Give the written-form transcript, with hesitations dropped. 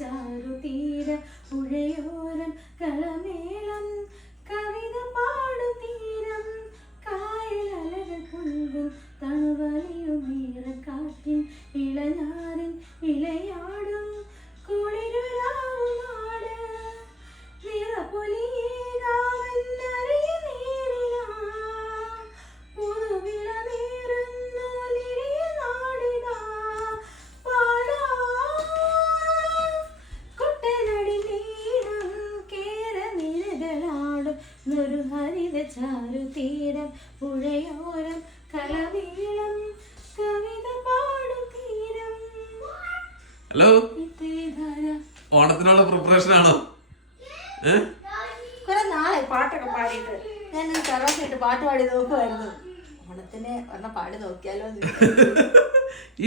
ചാരുതീര പുഴയോരം കളമേളം കവിത പാടും തീരം കായലലകൾ പുൽകും തണുവലിയും ഈറക്കാറ്റിൻ ഇളഞ്ഞാറിൻ ഇളയാടും കുളിരുരാവും നാട് നിറപൊലിയേകാമെന്നറിയ നേരിലാ പുതുവിള നേരുന്നു നിരിയ നാടിതാ പാടാ കുട്ടനടി നീണം കേര നിഴലാടും ഒരു ഹരിത ചാരുതീരം പുഴയോരം കളമേളം കവിത പാടും തീരം. ഹലോ, ഓണത്തിനുള്ള പ്രിപ്പറേഷൻ ആണോ? കുറെ നാളെ പാട്ടൊക്കെ പാടിയിട്ട് ഞാൻ കറോസിട്ട് പാട്ട് പാടി നോക്കുമായിരുന്നു. ഓണത്തിന് ഒരെണ്ണം പാടി നോക്കിയാലോ. ഈ